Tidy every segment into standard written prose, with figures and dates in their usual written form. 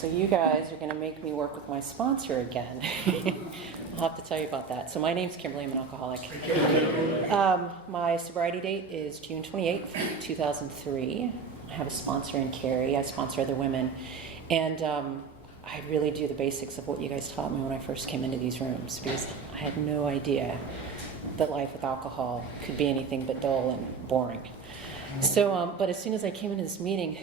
So you guys are going to make me work with my sponsor again. I'll have to tell you about that. So my name's Kimberly. I'm an alcoholic. My sobriety date is June 28th, 2003. I have a sponsor in Cary. I sponsor other women. And I really do the basics of what you guys taught me when I first came into these rooms, because I had no idea that life with alcohol could be anything but dull and boring. So, but as soon as I came into this meeting,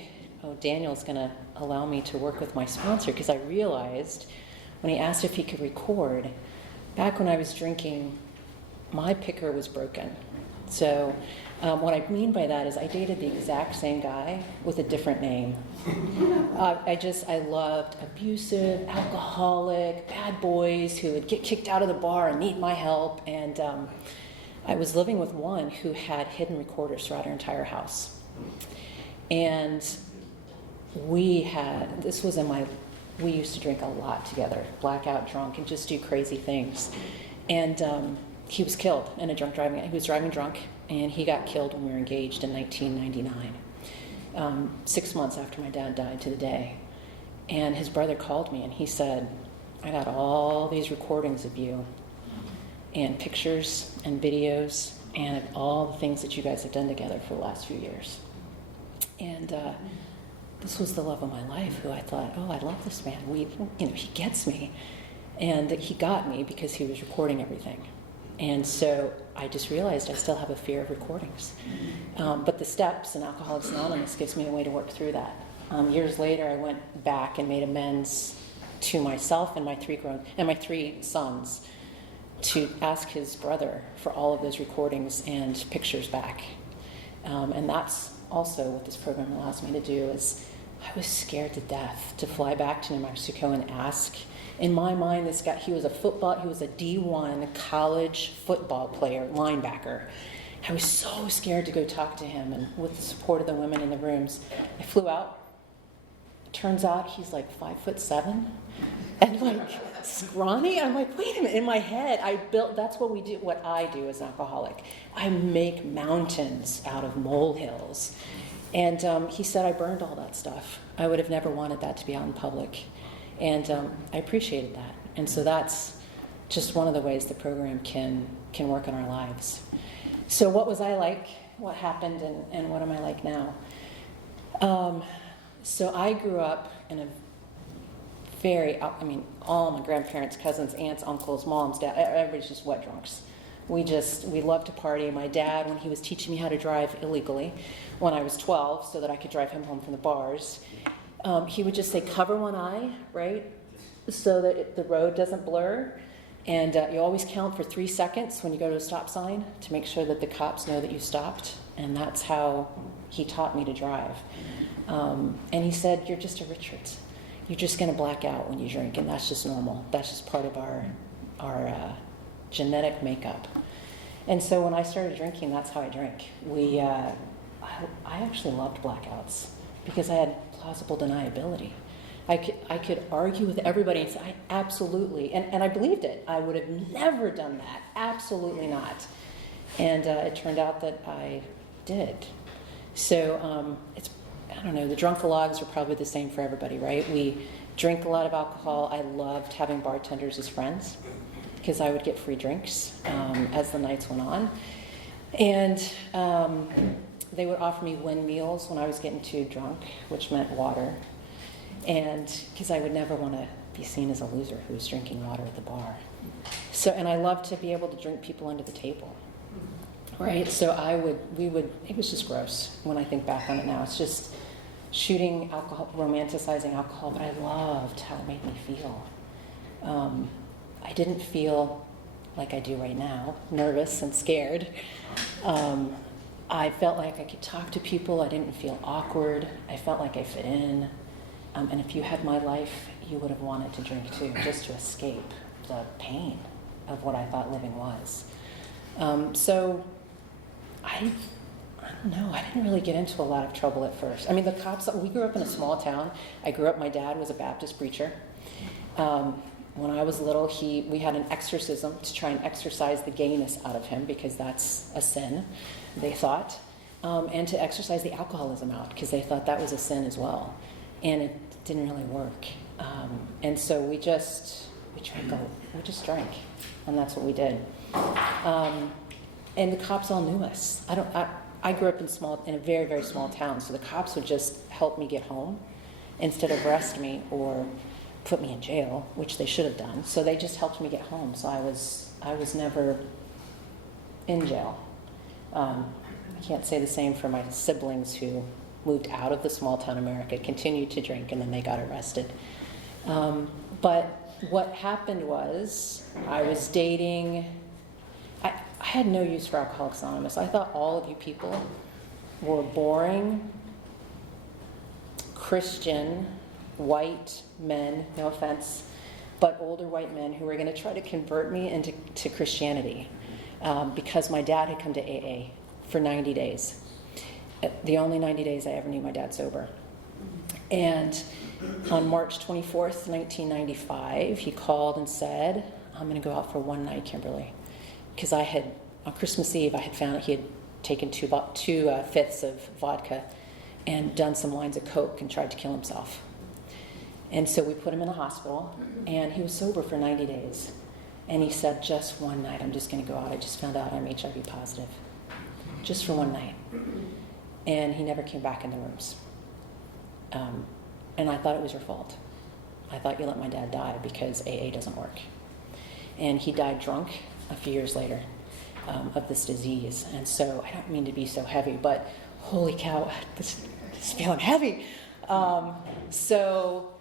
Daniel's going to allow me to work with my sponsor, because I realized when he asked if he could record, back when I was drinking, my picker was broken. So what I mean by that is I dated the exact same guy with a different name. I loved abusive, alcoholic, bad boys who would get kicked out of the bar and need my help. And I was living with one who had hidden recorders throughout her entire house. And we used to drink a lot together, blackout drunk, and just do crazy things. And he was killed in a drunk driving. He was driving drunk, and he got killed when we were engaged in 1999, 6 months after my dad died to the day. And his brother called me, and he said, I got all these recordings of you, and pictures and videos, and all the things that you guys have done together for the last few years. And this was the love of my life, who I thought, I love this man. He gets me. And he got me because he was recording everything. And so I just realized I still have a fear of recordings. But the steps in Alcoholics Anonymous gives me a way to work through that. Years later, I went back and made amends to myself and my three sons to ask his brother for all of those recordings and pictures back. And that's also what this program allows me to do. Is I was scared to death to fly back to New Mexico and ask. In my mind, this guy, he was a D1 college football player, linebacker. I was so scared to go talk to him, and with the support of the women in the rooms, I flew out. It turns out he's like 5'7" and like scrawny. I'm like, wait a minute. In my head, that's what we do, what I do as an alcoholic. I make mountains out of molehills. And he said I burned all that stuff. I would have never wanted that to be out in public. And I appreciated that. And so that's just one of the ways the program can work in our lives. So what was I like? What happened? And what am I like now? So I grew up in a all my grandparents, cousins, aunts, uncles, moms, dad, everybody's just wet drunks. We loved to party. My dad, when he was teaching me how to drive illegally when I was 12 so that I could drive him home from the bars, he would just say, cover one eye, right, so that the road doesn't blur. And you always count for 3 seconds when you go to a stop sign to make sure that the cops know that you stopped. And that's how he taught me to drive. And he said, you're just a Richards. You're just going to black out when you drink, and that's just normal. That's just part of our genetic makeup. And so when I started drinking, that's how I drank. I actually loved blackouts because I had plausible deniability. I could argue with everybody and say, I absolutely, and I believed it. I would have never done that. Absolutely not. And it turned out that I did. So I don't know, the drunkalogs are probably the same for everybody, right? We drink a lot of alcohol. I loved having bartenders as friends because I would get free drinks as the nights went on. And they would offer me win meals when I was getting too drunk, which meant water. And because I would never want to be seen as a loser who was drinking water at the bar. So, and I loved to be able to drink people under the table, right? So it was just gross when I think back on it now. It's just shooting alcohol, romanticizing alcohol, but I loved how it made me feel. I didn't feel like I do right now, nervous and scared. I felt like I could talk to people. I didn't feel awkward. I felt like I fit in. And if you had my life, you would have wanted to drink too, just to escape the pain of what I thought living was. So I don't know, I didn't really get into a lot of trouble at first. I mean, the cops, we grew up in a small town. My dad was a Baptist preacher. When I was little, we had an exorcism to try and exorcise the gayness out of him, because that's a sin, they thought, and to exorcise the alcoholism out, because they thought that was a sin as well. And it didn't really work. And so we just drank, and that's what we did. And the cops all knew us. I grew up in a very, very small town, so the cops would just help me get home instead of arrest me or put me in jail, which they should have done. So they just helped me get home. So I was never in jail. I can't say the same for my siblings who moved out of the small town America, continued to drink, and then they got arrested. But what happened was I was dating. I had no use for Alcoholics Anonymous. I thought all of you people were boring, Christian, white men, no offense, but older white men who were going to try to convert me into Christianity because my dad had come to AA for 90 days. The only 90 days I ever knew my dad sober. And on March 24th, 1995, he called and said, I'm going to go out for one night, Kimberly. Because on Christmas Eve, I had found out he had taken two fifths of vodka and done some lines of coke and tried to kill himself. And so we put him in a hospital, and he was sober for 90 days. And he said, just one night, I'm just going to go out. I just found out I'm HIV positive. Just for one night. And he never came back in the rooms. And I thought it was your fault. I thought you let my dad die because AA doesn't work. And he died drunk a few years later of this disease. And so I don't mean to be so heavy, but holy cow, this is feeling heavy. So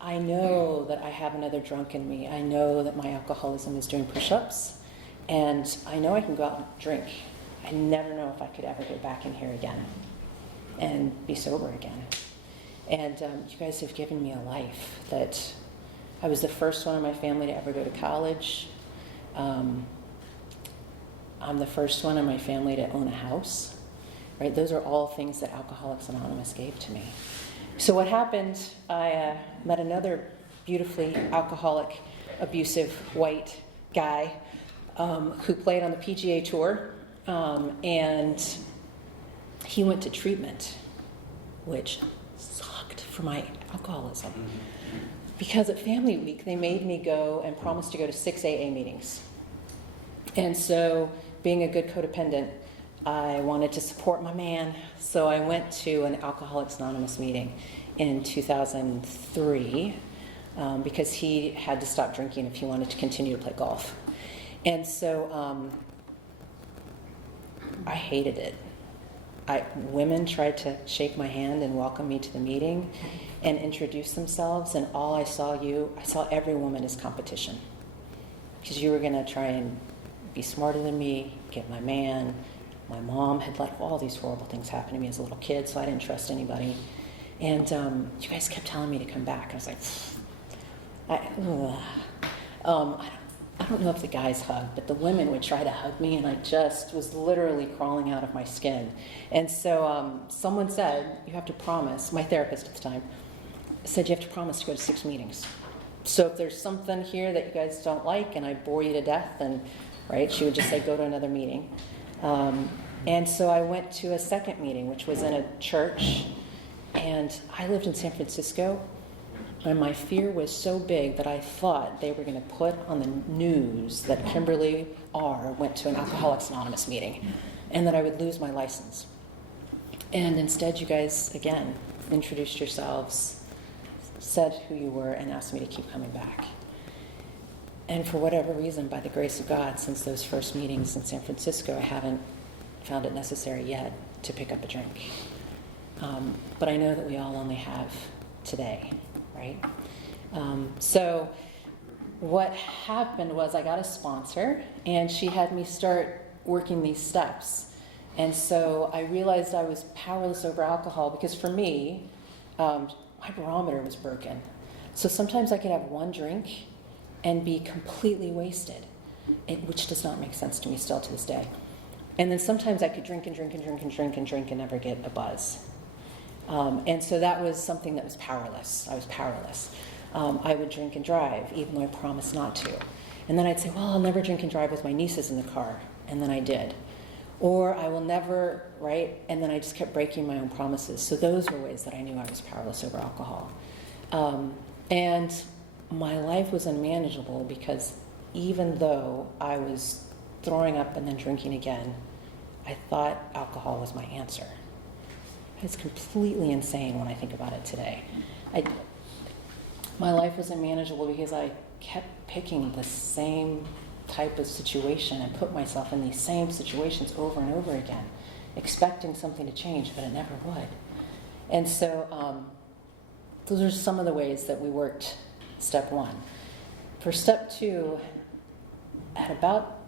I know that I have another drunk in me. I know that my alcoholism is doing push-ups. And I know I can go out and drink. I never know if I could ever get back in here again and be sober again. And you guys have given me a life that I was the first one in my family to ever go to college. I'm the first one in my family to own a house, right? Those are all things that Alcoholics Anonymous gave to me. So what happened, I met another beautifully alcoholic, abusive white guy who played on the PGA Tour. And he went to treatment, which sucked for my alcoholism. Because at Family Week, they made me go and promise to go to 6 AA meetings. And so, being a good codependent, I wanted to support my man. So I went to an Alcoholics Anonymous meeting in 2003 because he had to stop drinking if he wanted to continue to play golf. And so I hated it. Women tried to shake my hand and welcome me to the meeting and introduce themselves, and all I saw every woman as competition. Because you were going to try and be smarter than me, get my man. My mom had let all these horrible things happen to me as a little kid, so I didn't trust anybody. And you guys kept telling me to come back. I was like, I don't know if the guys hugged, but the women would try to hug me, and I just was literally crawling out of my skin. And so someone said, you have to promise, my therapist at the time, said you have to promise to go to 6 meetings. So if there's something here that you guys don't like and I bore you to death, then, right, she would just say, go to another meeting. And so I went to a second meeting, which was in a church, and I lived in San Francisco. And my fear was so big that I thought they were going to put on the news that Kimberly R. went to an Alcoholics Anonymous meeting and that I would lose my license. And instead, you guys, again, introduced yourselves, said who you were, and asked me to keep coming back. And for whatever reason, by the grace of God, since those first meetings in San Francisco, I haven't found it necessary yet to pick up a drink. But I know that we all only have today. Right? So what happened was I got a sponsor, and she had me start working these steps. And so I realized I was powerless over alcohol because for me, my barometer was broken. So sometimes I could have one drink and be completely wasted, which does not make sense to me still to this day. And then sometimes I could drink and drink and drink and drink and drink and never get a buzz. And so that was something that was powerless. I was powerless. I would drink and drive, even though I promised not to. And then I'd say, well, I'll never drink and drive with my nieces in the car. And then I did. Or I will never, right? And then I just kept breaking my own promises. So those were ways that I knew I was powerless over alcohol. And my life was unmanageable because even though I was throwing up and then drinking again, I thought alcohol was my answer. It's completely insane when I think about it today. My life was unmanageable because I kept picking the same type of situation and put myself in these same situations over and over again, expecting something to change, but it never would. And so those are some of the ways that we worked step one. For step two, at about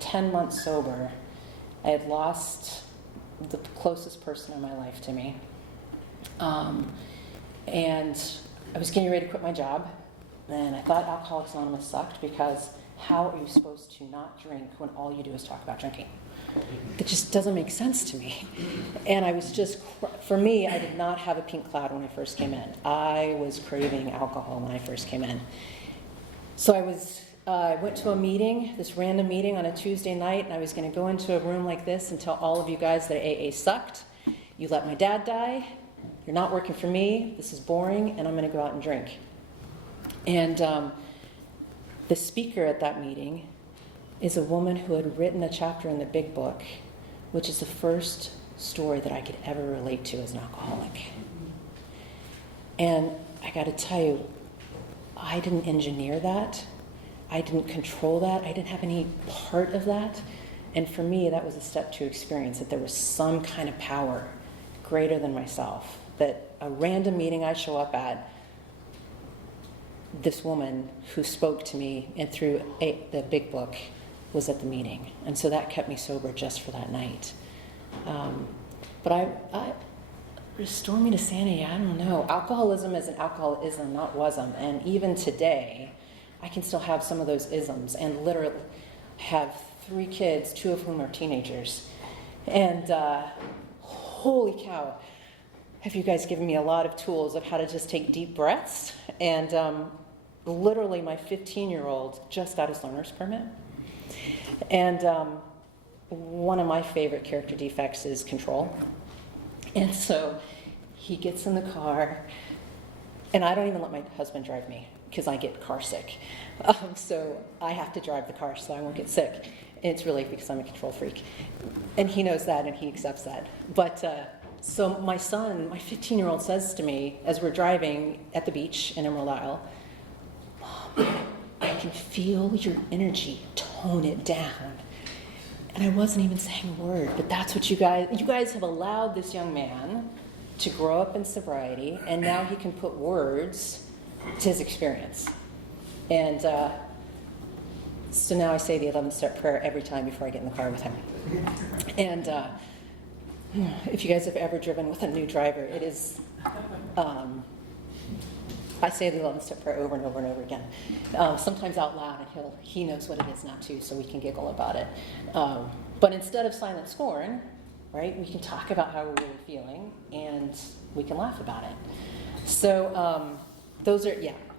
10 months sober, I had lost the closest person in my life to me. And I was getting ready to quit my job, and I thought Alcoholics Anonymous sucked because how are you supposed to not drink when all you do is talk about drinking? It just doesn't make sense to me. And I was just, for me, I did not have a pink cloud when I first came in. I was craving alcohol when I first came in. So I went to a meeting, this random meeting on a Tuesday night, and I was going to go into a room like this and tell all of you guys that AA sucked. You let my dad die. You're not working for me. This is boring, and I'm going to go out and drink. And the speaker at that meeting is a woman who had written a chapter in the Big Book, which is the first story that I could ever relate to as an alcoholic. And I got to tell you, I didn't engineer that. I didn't control that. I didn't have any part of that. And for me, that was a step two experience, that there was some kind of power greater than myself, that a random meeting I show up at, this woman who spoke to me and through the Big Book was at the meeting. And so that kept me sober just for that night. But I restore me to sanity, I don't know. Alcoholism is an alcoholism, not wasm. And even today, I can still have some of those isms and literally have 3 kids, 2 of whom are teenagers. And holy cow, have you guys given me a lot of tools of how to just take deep breaths. And literally my 15-year-old just got his learner's permit. And one of my favorite character defects is control. And so he gets in the car, and I don't even let my husband drive me because I get car sick. So I have to drive the car so I won't get sick. And it's really because I'm a control freak. And he knows that, and he accepts that. But so my son, my 15-year-old, says to me as we're driving at the beach in Emerald Isle, "Mom, I can feel your energy. Tone it down." And I wasn't even saying a word, but that's what you guys have allowed this young man to grow up in sobriety, and now he can put words to his experience. And so now I say the 11-step prayer every time before I get in the car with him. And if you guys have ever driven with a new driver, it is, I say the 11-step prayer over and over and over again. Sometimes out loud, and he knows what it is now too, so we can giggle about it. But instead of silent scorn, right, we can talk about how we're really feeling, and we can laugh about it. So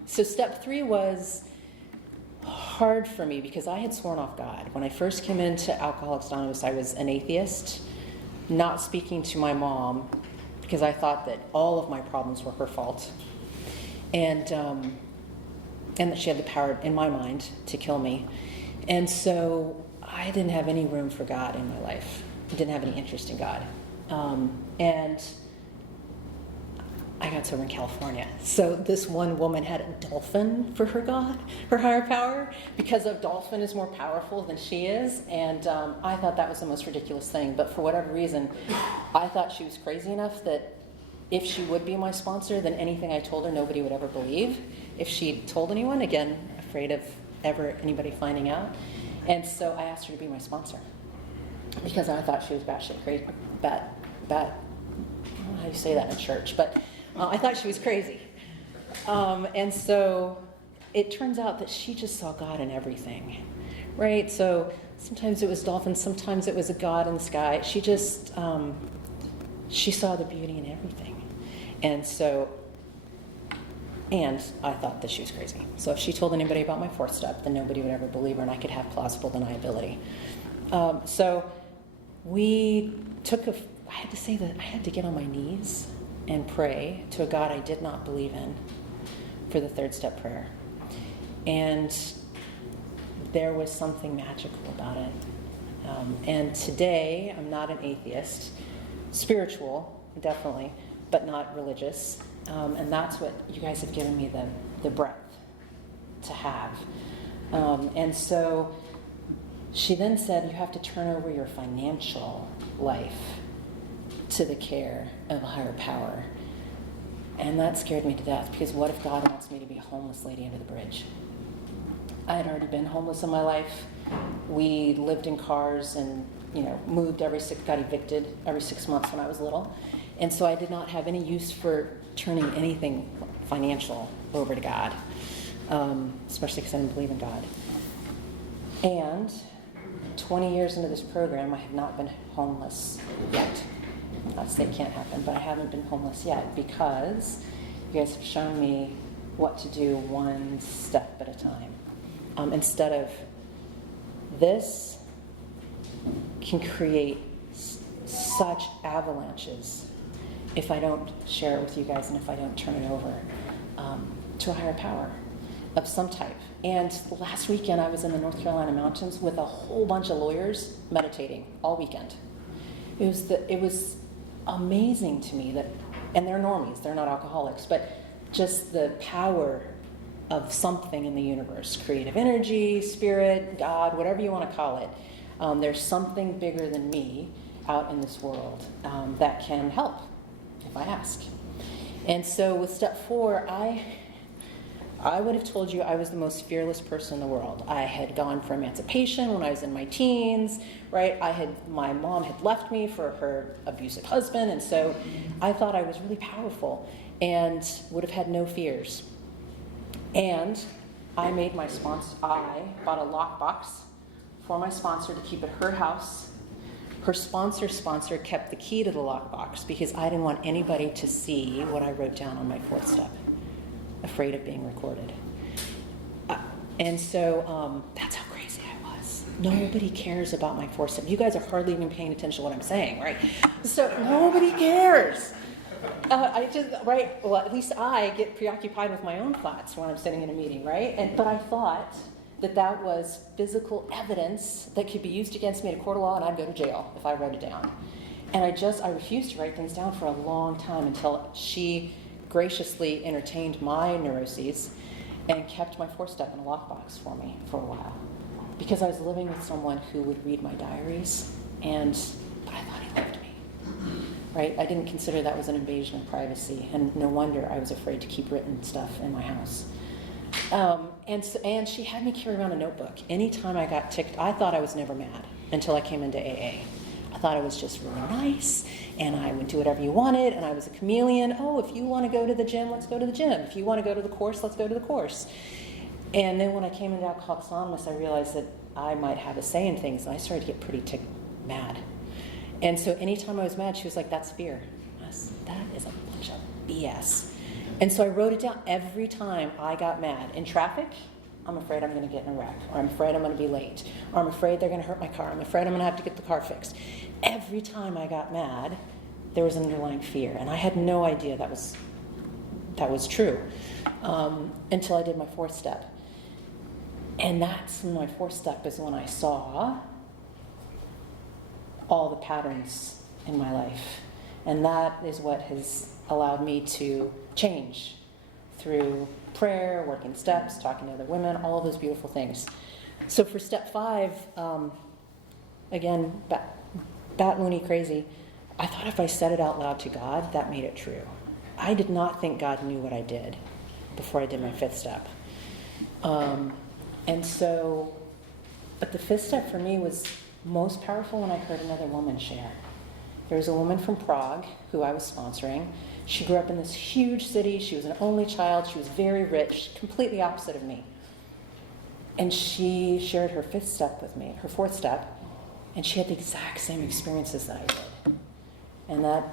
So step 3 was hard for me because I had sworn off God. When I first came into Alcoholics Anonymous, I was an atheist, not speaking to my mom because I thought that all of my problems were her fault. And that she had the power, in my mind, to kill me. And so I didn't have any room for God in my life. I didn't have any interest in God. And I got sober in California. So this one woman had a dolphin for her God, her higher power, because a dolphin is more powerful than she is. And I thought that was the most ridiculous thing. But for whatever reason, I thought she was crazy enough that if she would be my sponsor, then anything I told her, nobody would ever believe. If she told anyone, again, afraid of ever anybody finding out. And so I asked her to be my sponsor because I thought she was batshit crazy. I don't know how you say that in church, but I thought she was crazy. And so it turns out that she just saw God in everything, right? So sometimes it was dolphins, sometimes it was a God in the sky. She just, she saw the beauty in everything. And I thought that she was crazy. So if she told anybody about my 4th step, then nobody would ever believe her, and I could have plausible deniability. So we took I had to say that I had to get on my knees and pray to a God I did not believe in for the third step prayer. And there was something magical about it. And today, I'm not an atheist. Spiritual, definitely, but not religious. And that's what you guys have given me the breadth to have. And so she then said, you have to turn over your financial life to the care of a higher power. And that scared me to death, because what if God wants me to be a homeless lady under the bridge? I had already been homeless in my life. We lived in cars and, moved got evicted every 6 months when I was little. And so I did not have any use for turning anything financial over to God, especially because I didn't believe in God. And 20 years into this program, I have not been homeless yet. Not to say it can't happen, but I haven't been homeless yet, because you guys have shown me what to do one step at a time. Instead of this can create such avalanches if I don't share it with you guys and if I don't turn it over to a higher power of some type. And last weekend I was in the North Carolina mountains with a whole bunch of lawyers meditating all weekend. It was amazing to me that, and they're normies, they're not alcoholics, but just the power of something in the universe, creative energy, spirit, God, whatever you want to call it. There's something bigger than me out in this world that can help if I ask. And so with step 4, I would have told you I was the most fearless person in the world. I had gone for emancipation when I was in my teens, right? My mom had left me for her abusive husband, and so I thought I was really powerful and would have had no fears. And I bought a lockbox for my sponsor to keep at her house. Her sponsor kept the key to the lockbox because I didn't want anybody to see what I wrote down on my 4th step, afraid of being recorded. And so that's how crazy I was. Nobody cares about my 4th step. You guys are hardly even paying attention to what I'm saying, right? So nobody cares. Well, at least I get preoccupied with my own thoughts when I'm sitting in a meeting, right? But I thought that was physical evidence that could be used against me in a court of law, and I'd go to jail if I wrote it down. And I refused to write things down for a long time until she graciously entertained my neuroses and kept my 4th step in a lockbox for me for a while. Because I was living with someone who would read my diaries, but I thought he loved me. Right? I didn't consider that was an invasion of privacy, and no wonder I was afraid to keep written stuff in my house. And she had me carry around a notebook. Anytime I got ticked, I thought I was never mad until I came into AA. I thought I was just really nice, and I would do whatever you wanted, and I was a chameleon. Oh, if you want to go to the gym, let's go to the gym. If you want to go to the course, let's go to the course. And then when I came into Alcoholics Anonymous, I realized that I might have a say in things, and I started to get pretty mad. And so anytime I was mad, she was like, that's fear. That is a bunch of BS. And so I wrote it down every time I got mad. In traffic, I'm afraid I'm going to get in a wreck, or I'm afraid I'm going to be late, or I'm afraid they're going to hurt my car, I'm afraid I'm going to have to get the car fixed. Every time I got mad, there was an underlying fear, and I had no idea that was true until I did my 4th step. And that's my 4th step is when I saw all the patterns in my life. And that is what has allowed me to change through prayer, working steps, talking to other women, all of those beautiful things. So for step 5, again, bat loony crazy, I thought if I said it out loud to God, that made it true. I did not think God knew what I did before I did my 5th step. And so, but the 5th step for me was most powerful when I heard another woman share. There was a woman from Prague who I was sponsoring. She grew up in this huge city. She was an only child. She was very rich, completely opposite of me. And she shared her 5th step with me, her 4th step, and she had the exact same experiences that I did. And that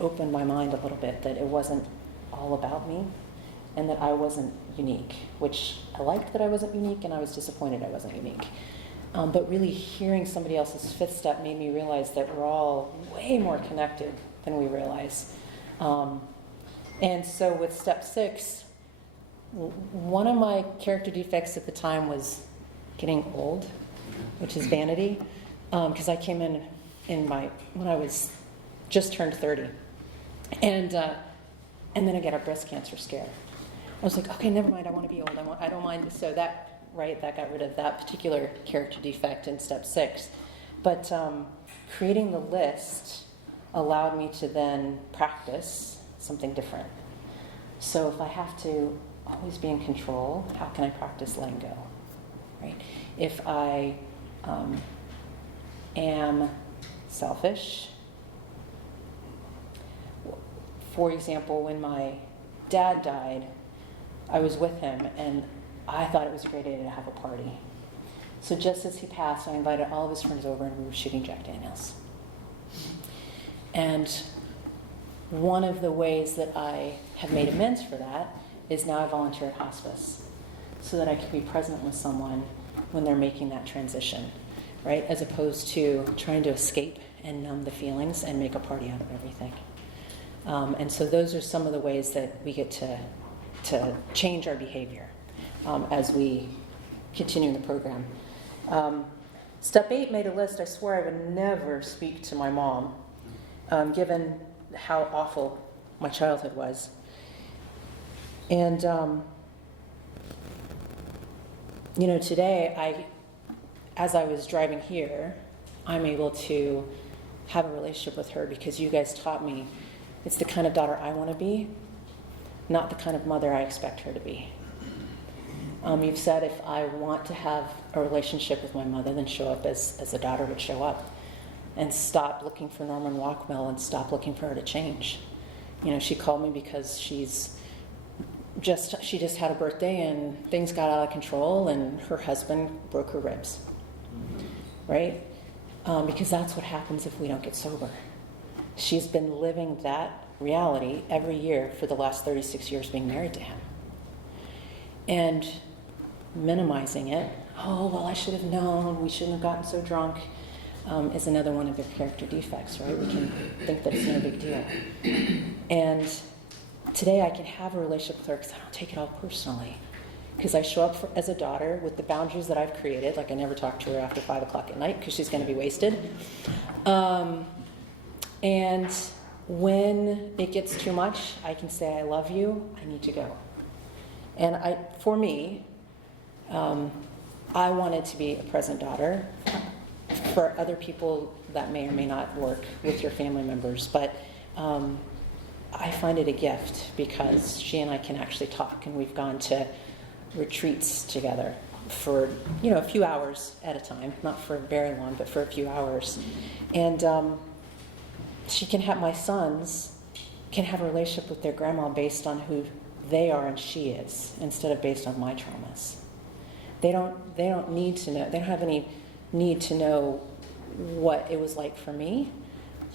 opened my mind a little bit, that it wasn't all about me and that I wasn't unique, which I liked that I wasn't unique, and I was disappointed I wasn't unique. But really hearing somebody else's 5th step made me realize that we're all way more connected than we realize. And so with step 6, one of my character defects at the time was getting old, which is vanity, because I came in when I was just turned 30, and then I got a breast cancer scare. I was like, okay, never mind. I want to be old. I don't mind. So that got rid of that particular character defect in step 6. But creating the list allowed me to then practice something different. So if I have to always be in control, how can I practice letting go? Right? If I am selfish, for example, when my dad died, I was with him, and I thought it was a great idea to have a party. So just as he passed, I invited all of his friends over, and we were shooting Jack Daniels. And one of the ways that I have made amends for that is now I volunteer at hospice, so that I can be present with someone when they're making that transition, right? As opposed to trying to escape and numb the feelings and make a party out of everything. And so those are some of the ways that we get to change our behavior as we continue the program. Step 8 made a list. I swore I would never speak to my mom, given how awful my childhood was. And, today, as I was driving here, I'm able to have a relationship with her because you guys taught me it's the kind of daughter I want to be, not the kind of mother I expect her to be. You've said if I want to have a relationship with my mother, then show up as a daughter would show up, and stop looking for Norman Rockwell and stop looking for her to change. She called me because she just had a birthday and things got out of control and her husband broke her ribs, right? Because that's what happens if we don't get sober. She's been living that reality every year for the last 36 years being married to him. And minimizing it, oh, well, I should have known, we shouldn't have gotten so drunk, is another one of their character defects, right? We can think that it's no big deal. And today I can have a relationship with her because I don't take it all personally. Because I show up as a daughter with the boundaries that I've created, like I never talk to her after 5 o'clock at night because she's going to be wasted. And when it gets too much, I can say, I love you, I need to go. And for me, I wanted to be a present daughter. For other people, that may or may not work with your family members, but I find it a gift because she and I can actually talk, and we've gone to retreats together for a few hours at a time, not for very long, but for a few hours. And my sons can have a relationship with their grandma based on who they are and she is, instead of based on my traumas. They don't need to know. They don't have any need to know what it was like for me.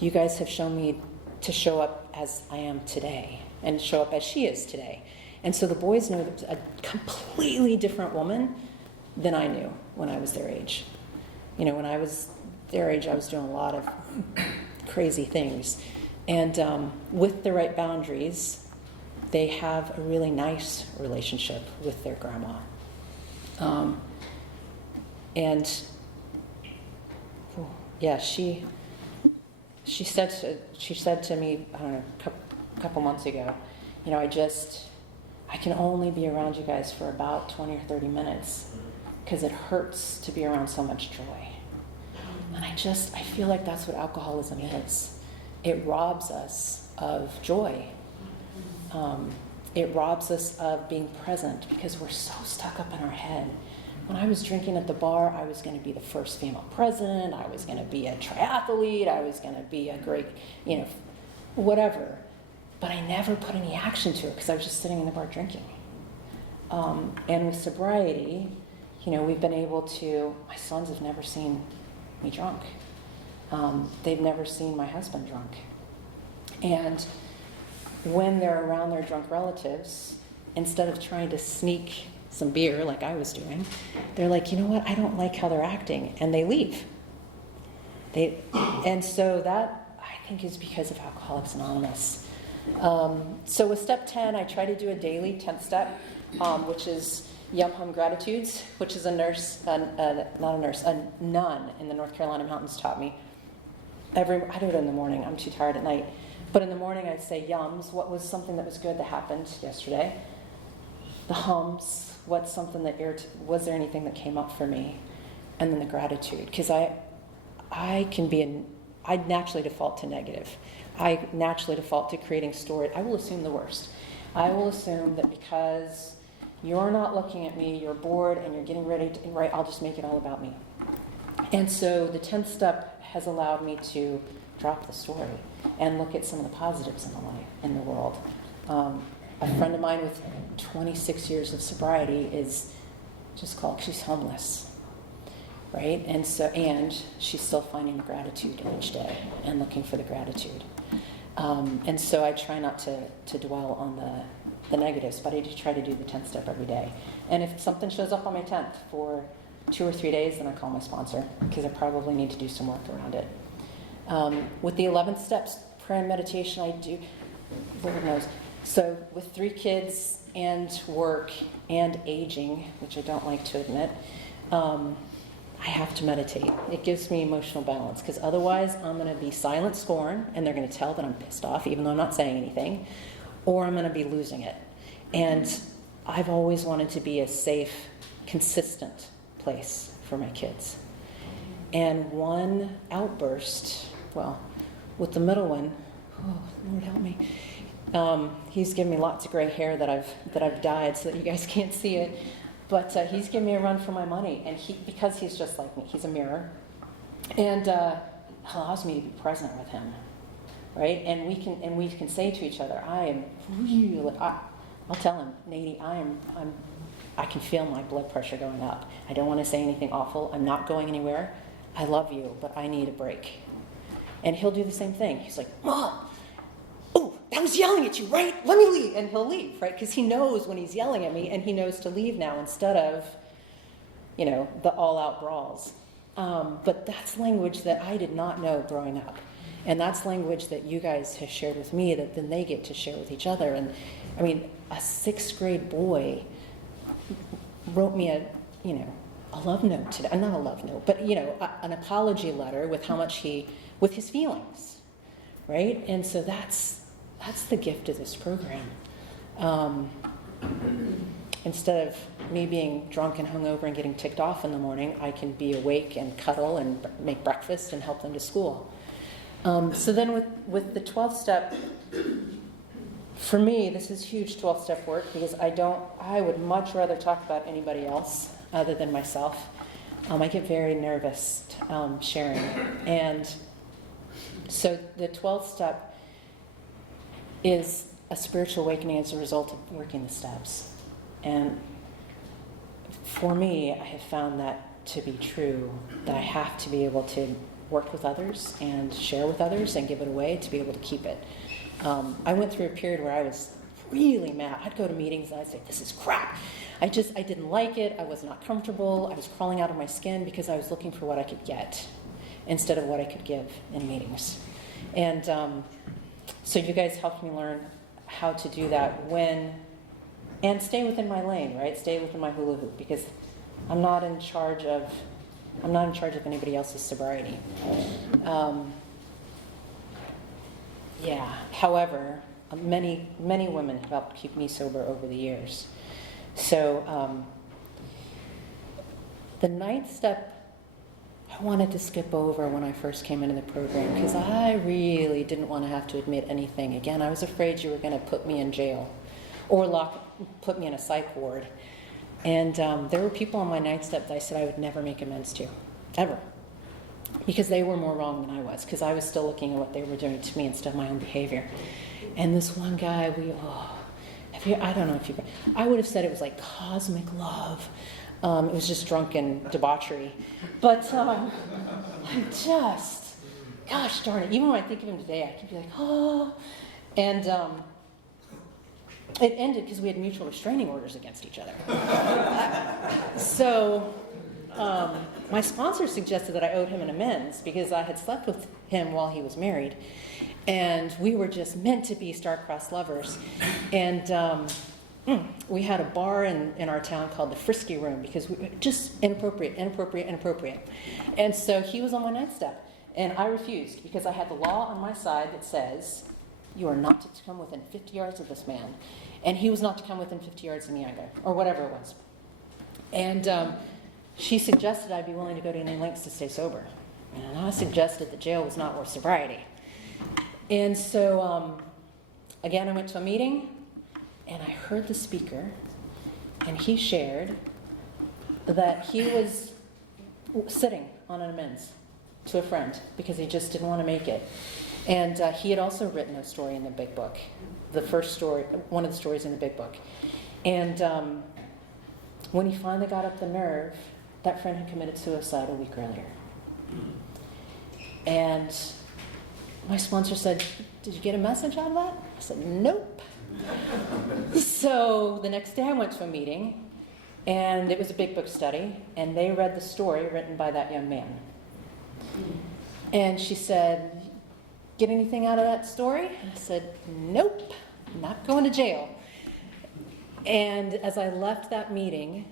You guys have shown me to show up as I am today and show up as she is today. And so the boys know a completely different woman than I knew when I was their age. When I was their age, I was doing a lot of crazy things. And with the right boundaries, they have a really nice relationship with their grandma. She said to me, I don't know, a couple months ago, I can only be around you guys for about 20 or 30 minutes because it hurts to be around so much joy. And I feel like that's what alcoholism is. It robs us of joy. It robs us of being present because we're so stuck up in our head. When I was drinking at the bar, I was going to be the first female president, I was going to be a triathlete, I was going to be a great, whatever. But I never put any action to it because I was just sitting in the bar drinking. And with sobriety, we've been able to, my sons have never seen me drunk. They've never seen my husband drunk. And when they're around their drunk relatives, instead of trying to sneak some beer like I was doing, they're like, you know what, I don't like how they're acting, and they leave. And so that, I think, is because of Alcoholics Anonymous. So with step 10, I try to do a daily 10th step. which is Yum Hum Gratitudes, which is a nun in the North Carolina mountains taught me. I do it in the morning. I'm too tired at night. But in the morning, I'd say yums. What was something that was good that happened yesterday? The hums. What's something that was there anything that came up for me? And then the gratitude. Because I naturally default to negative. I naturally default to creating story. I will assume the worst. I will assume that because you're not looking at me, you're bored, and you're getting ready to, right, I'll just make it all about me. And so the 10th step has allowed me to drop the story and look at some of the positives in the world. A friend of mine with 26 years of sobriety is just she's homeless, right? And she's still finding the gratitude in each day and looking for the gratitude. And so I try not to dwell on the negatives, but I do try to do the 10th step every day. And if something shows up on my 10th for 2 or 3 days, then I call my sponsor because I probably need to do some work around it. With the 11th steps, prayer and meditation, I do, Lord knows. So with 3 kids and work and aging, which I don't like to admit, I have to meditate. It gives me emotional balance because otherwise I'm going to be silent scorn and they're going to tell that I'm pissed off even though I'm not saying anything, or I'm going to be losing it. And I've always wanted to be a safe, consistent place for my kids. And one outburst, with the middle one, oh, Lord help me. He's given me lots of gray hair that I've dyed so that you guys can't see it. But he's given me a run for my money, and because he's just like me, he's a mirror, and allows me to be present with him, right? And we can say to each other, I'll tell him, Nady, I can feel my blood pressure going up. I don't want to say anything awful. I'm not going anywhere. I love you, but I need a break. And he'll do the same thing. He's like, Mom, oh, that was yelling at you, right? Let me leave. And he'll leave, right? Because he knows when he's yelling at me, and he knows to leave now instead of, the all-out brawls. But that's language that I did not know growing up. And that's language that you guys have shared with me that then they get to share with each other. And, a 6th grade boy wrote me a love note today. Not a love note, but, an apology letter with with his feelings, right? And so that's the gift of this program. Instead of me being drunk and hungover and getting ticked off in the morning, I can be awake and cuddle and make breakfast and help them to school. So then with the 12th step, for me, this is huge 12th step work because I would much rather talk about anybody else other than myself. I get very nervous sharing. And so the 12th step is a spiritual awakening as a result of working the steps. And for me, I have found that to be true, that I have to be able to work with others and share with others and give it away to be able to keep it. I went through a period where I was really mad. I'd go to meetings and I'd say, this is crap. I didn't like it. I was not comfortable. I was crawling out of my skin because I was looking for what I could get instead of what I could give in meetings. And so you guys helped me learn how to do that and stay within my lane, right? Stay within my hula hoop because I'm not in charge of anybody else's sobriety. However, many women have helped keep me sober over the years. So the 9th step I wanted to skip over when I first came into the program because I really didn't want to have to admit anything. Again, I was afraid you were going to put me in jail or put me in a psych ward. And there were people on my 9th step that I said I would never make amends to, ever. Because they were more wrong than I was, because I was still looking at what they were doing to me instead of my own behavior. And this one guy, I don't know if I would have said it was like cosmic love. It was just drunken debauchery. But gosh darn it, even when I think of him today, I can be like, oh. And it ended because we had mutual restraining orders against each other. So my sponsor suggested that I owed him an amends because I had slept with him while he was married. And we were just meant to be star-crossed lovers. And we had a bar in our town called the Frisky Room because we just inappropriate. And so he was on my nightstand, and I refused because I had the law on my side that says you are not to come within 50 yards of this man, and he was not to come within 50 yards of me either, or whatever it was. And she suggested I be willing to go to any lengths to stay sober, and I suggested that jail was not worth sobriety. And so again, I went to a meeting. And I heard the speaker, and he shared that he was sitting on an amends to a friend because he just didn't want to make it. And he had also written a story in the big book, the first story, one of the stories in the big book. And when he finally got up the nerve, that friend had committed suicide a week earlier. And my sponsor said, "Did you get a message out of that?" I said, "Nope." So the next day I went to a meeting, and it was a big book study, and they read the story written by that young man. And she said, "Get anything out of that story?" I said, "Nope, not going to jail." And as I left that meeting,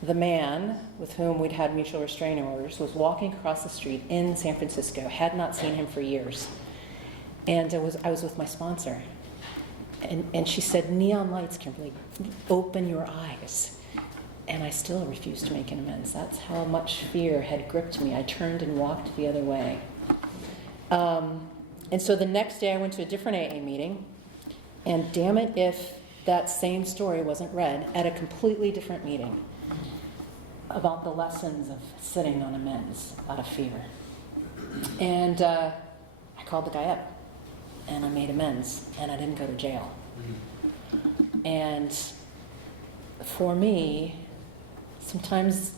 the man with whom we'd had mutual restraining orders was walking across the street in San Francisco, had not seen him for years. And I was with my sponsor. And she said, "Neon lights, Kimberly, open your eyes." And I still refused to make an amends. That's how much fear had gripped me. I turned and walked the other way. And so the next day I went to a different AA meeting, and damn it if that same story wasn't read at a completely different meeting about the lessons of sitting on amends out of fear. And I called the guy up. And I made amends, and I didn't go to jail. And for me, sometimes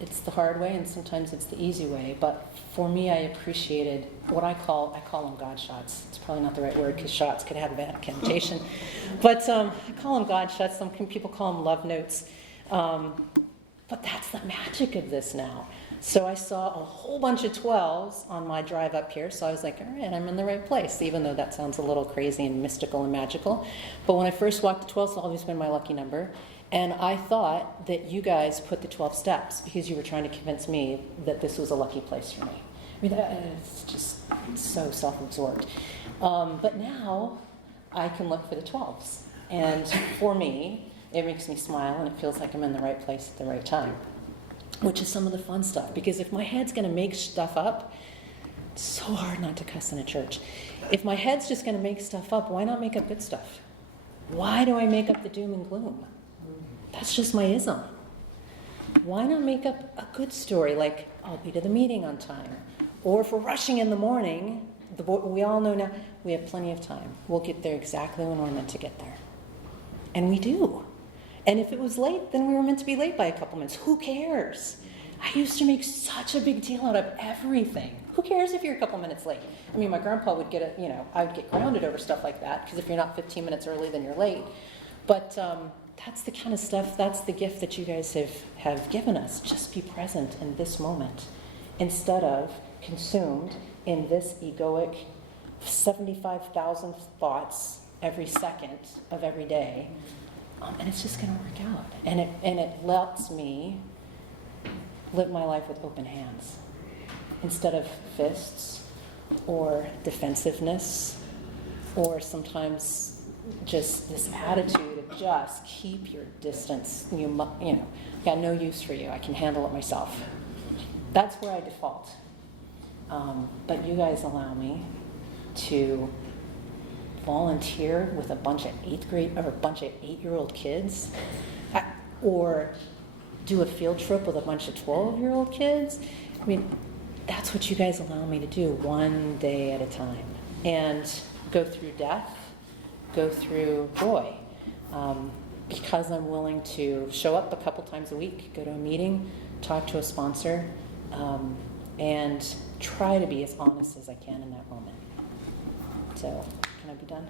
it's the hard way, and sometimes it's the easy way. But for me, I appreciated what I call them God shots. It's probably not the right word because shots could have a bad connotation. But I call them God shots. Some people call them love notes. But that's the magic of this now. So I saw a whole bunch of 12s on my drive up here, so I was like, all right, I'm in the right place, even though that sounds a little crazy and mystical and magical. But when I first walked, the 12s has always been my lucky number, and I thought that you guys put the 12 steps because you were trying to convince me that this was a lucky place for me. I mean, it's just so self-absorbed. But now I can look for the 12s, and for me, it makes me smile, and it feels like I'm in the right place at the right time. Which is some of the fun stuff. Because if my head's going to make stuff up, it's so hard not to cuss in a church. If my head's just going to make stuff up, why not make up good stuff? Why do I make up the doom and gloom? That's just my ism. Why not make up a good story like, I'll be to the meeting on time? Or if we're rushing in the morning, we all know now, we have plenty of time. We'll get there exactly when we're meant to get there. And we do. And if it was late, then we were meant to be late by a couple minutes. Who cares? I used to make such a big deal out of everything. Who cares if you're a couple minutes late? I mean, my grandpa would I would get grounded over stuff like that, because if you're not 15 minutes early, then you're late. But that's the kind of stuff, that's the gift that you guys have given us. Just be present in this moment, instead of consumed in this egoic 75,000 thoughts every second of every day. And it's just going to work out. And it lets me live my life with open hands instead of fists or defensiveness or sometimes just this attitude of just keep your distance. Got no use for you. I can handle it myself. That's where I default. But you guys allow me to volunteer with a bunch of 8-year-old kids, or do a field trip with a bunch of 12-year-old kids. I mean, that's what you guys allow me to do, one day at a time, and go through death, go through joy, because I'm willing to show up a couple times a week, go to a meeting, talk to a sponsor, and try to be as honest as I can in that moment. So, can I be done?